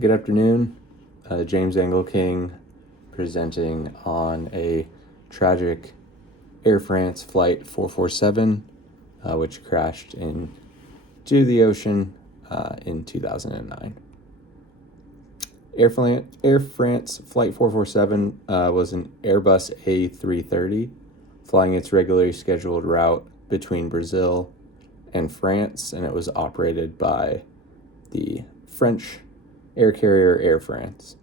Good afternoon. James Engelking presenting on a tragic Air France Flight 447, which crashed into the ocean in 2009. Air France Flight 447 was an Airbus A330 flying its regularly scheduled route between Brazil and France, and it was operated by the French air carrier Air France.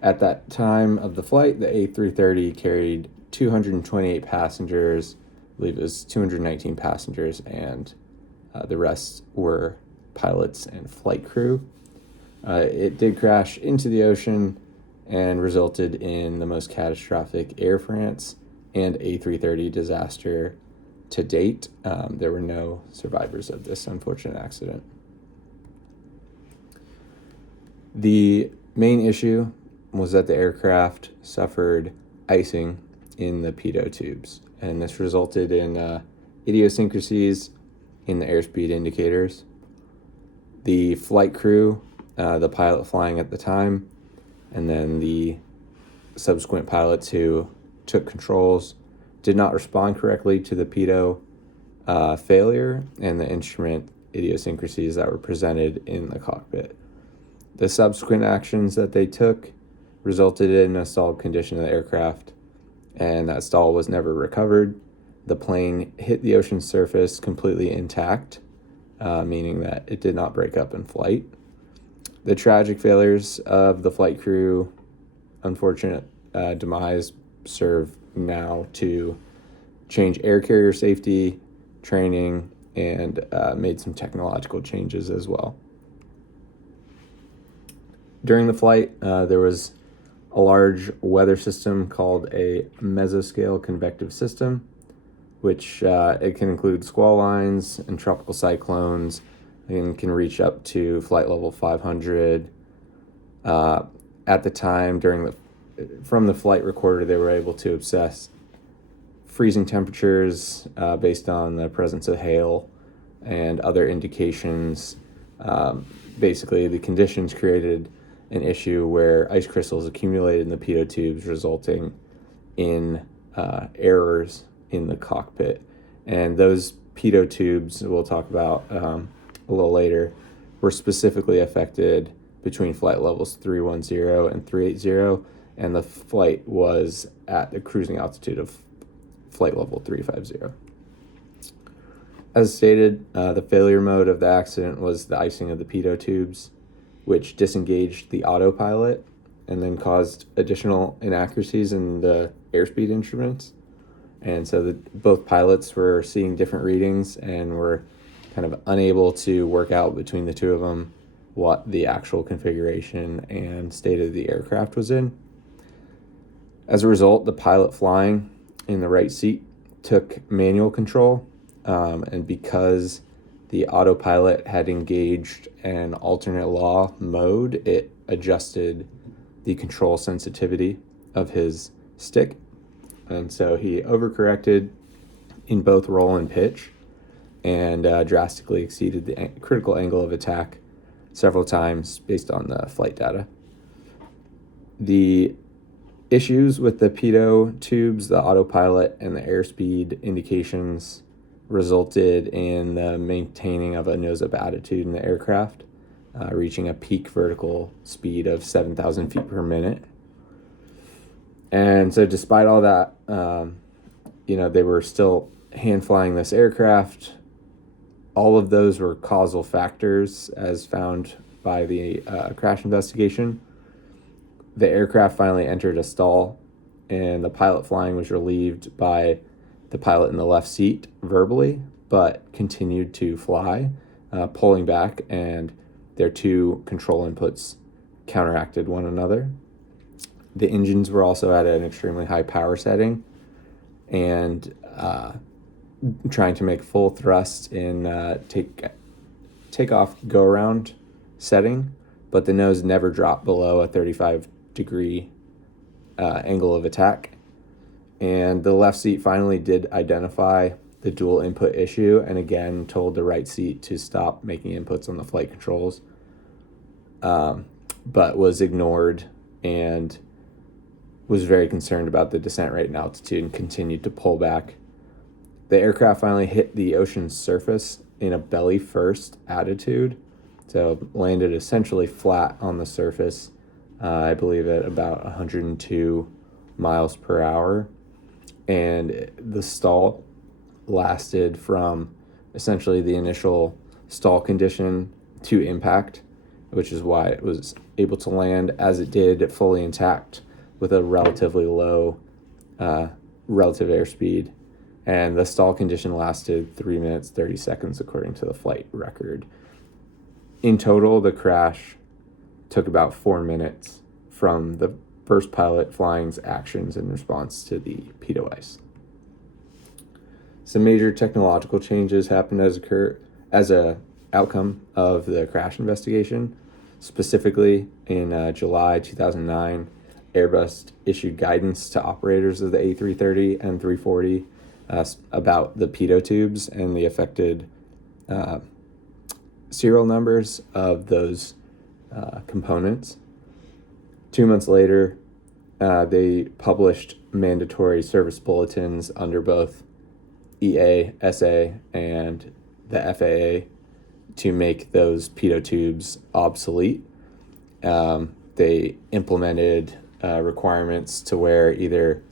At that time of the flight, the A330 carried 228 passengers, I believe it was 219 passengers, and the rest were pilots and flight crew. It did crash into the ocean and resulted in the most catastrophic Air France and A330 disaster to date. There were no survivors of this unfortunate accident. The main issue was that the aircraft suffered icing in the pitot tubes, and this resulted in idiosyncrasies in the airspeed indicators. The flight crew, the pilot flying at the time, and then the subsequent pilots who took controls did not respond correctly to the pitot failure and the instrument idiosyncrasies that were presented in the cockpit. The subsequent actions that they took resulted in a stalled condition of the aircraft, and that stall was never recovered. The plane hit the ocean surface completely intact, meaning that it did not break up in flight. The tragic failures of the flight crew, unfortunate demise, serve now to change air carrier safety, training, and made some technological changes as well. During the flight, there was a large weather system called a mesoscale convective system, which it can include squall lines and tropical cyclones, and can reach up to flight level 500. At the time, from the flight recorder, they were able to assess freezing temperatures based on the presence of hail and other indications. Basically, the conditions created an issue where ice crystals accumulated in the pitot tubes, resulting in errors in the cockpit. And those pitot tubes, we'll talk about a little later, were specifically affected between flight levels 310 and 380, and the flight was at the cruising altitude of flight level 350. As stated, the failure mode of the accident was the icing of the pitot tubes, which disengaged the autopilot and then caused additional inaccuracies in the airspeed instruments. And so both pilots were seeing different readings and were kind of unable to work out between the two of them what the actual configuration and state of the aircraft was in. As a result, the pilot flying in the right seat took manual control, and because the autopilot had engaged an alternate law mode, it adjusted the control sensitivity of his stick. And so he overcorrected in both roll and pitch and drastically exceeded the critical angle of attack several times based on the flight data. The issues with the pitot tubes, the autopilot, and the airspeed indications resulted in the maintaining of a nose-up attitude in the aircraft, reaching a peak vertical speed of 7,000 feet per minute. And so despite all that, they were still hand-flying this aircraft. All of those were causal factors as found by the crash investigation. The aircraft finally entered a stall, and the pilot flying was relieved by the pilot in the left seat verbally, but continued to fly, pulling back, and their two control inputs counteracted one another. The engines were also at an extremely high power setting, and trying to make full thrust in takeoff go-around setting, but the nose never dropped below a 35-degree angle of attack. And the left seat finally did identify the dual input issue and again told the right seat to stop making inputs on the flight controls. but was ignored and was very concerned about the descent rate and altitude and continued to pull back. The aircraft finally hit the ocean's surface in a belly first attitude, so landed essentially flat on the surface, I believe at about 102 miles per hour. And the stall lasted from essentially the initial stall condition to impact, which is why it was able to land as it did, fully intact with a relatively low relative airspeed. And the stall condition lasted 3 minutes, 30 seconds, according to the flight record. In total, the crash took about 4 minutes from the first pilot flying's actions in response to the pitot ice. Some major technological changes happened as a outcome of the crash investigation. Specifically, in July 2009, Airbus issued guidance to operators of the A330 and 340 about the pitot tubes and the affected serial numbers of those components. 2 months later, they published mandatory service bulletins under both EASA and the FAA to make those pitot tubes obsolete. They implemented requirements to wear either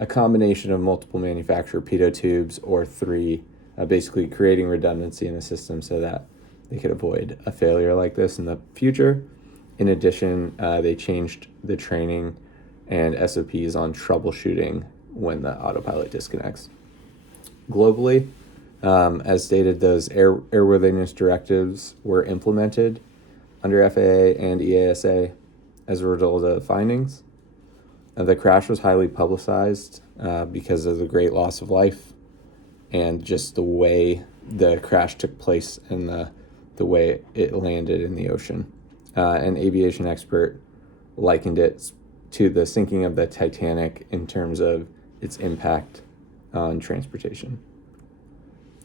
a combination of multiple manufacturer pitot tubes or three, basically creating redundancy in the system so that they could avoid a failure like this in the future. In addition, they changed the training and SOPs on troubleshooting when the autopilot disconnects. Globally, as stated, those airworthiness directives were implemented under FAA and EASA as a result of the findings. The crash was highly publicized because of the great loss of life and just the way the crash took place and the way it landed in the ocean. An aviation expert likened it to the sinking of the Titanic in terms of its impact on transportation.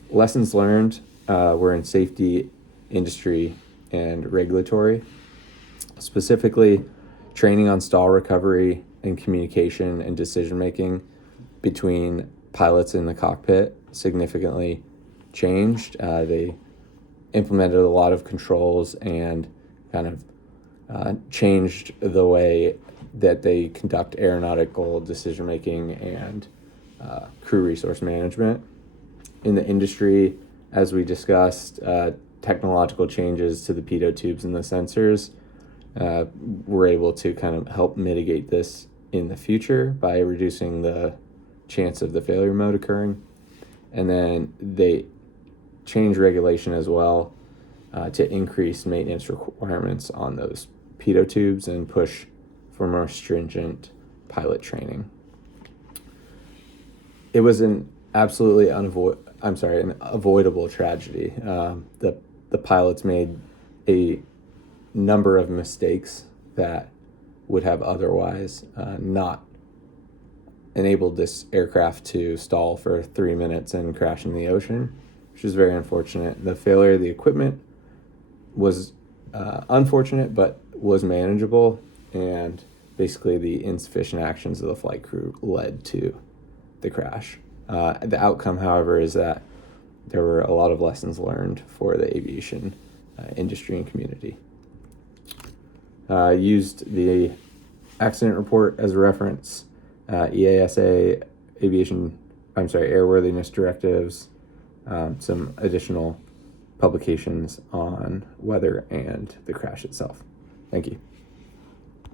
Lessons learned were in safety, industry, and regulatory. Specifically, training on stall recovery and communication and decision-making between pilots in the cockpit significantly changed. They implemented a lot of controls and kind of changed the way that they conduct aeronautical decision-making and crew resource management. In the industry, as we discussed, technological changes to the pitot tubes and the sensors were able to kind of help mitigate this in the future by reducing the chance of the failure mode occurring. And then they changed regulation as well to increase maintenance requirements on those pitot tubes and push for more stringent pilot training. It was an absolutely an avoidable tragedy. The pilots made a number of mistakes that would have otherwise not enabled this aircraft to stall for 3 minutes and crash in the ocean, which is very unfortunate. The failure of the equipment was unfortunate, but was manageable, and basically the insufficient actions of the flight crew led to the crash. The outcome, however, is that there were a lot of lessons learned for the aviation industry and community. Used the accident report as a reference, EASA airworthiness directives, some additional publications on weather and the crash itself. Thank you.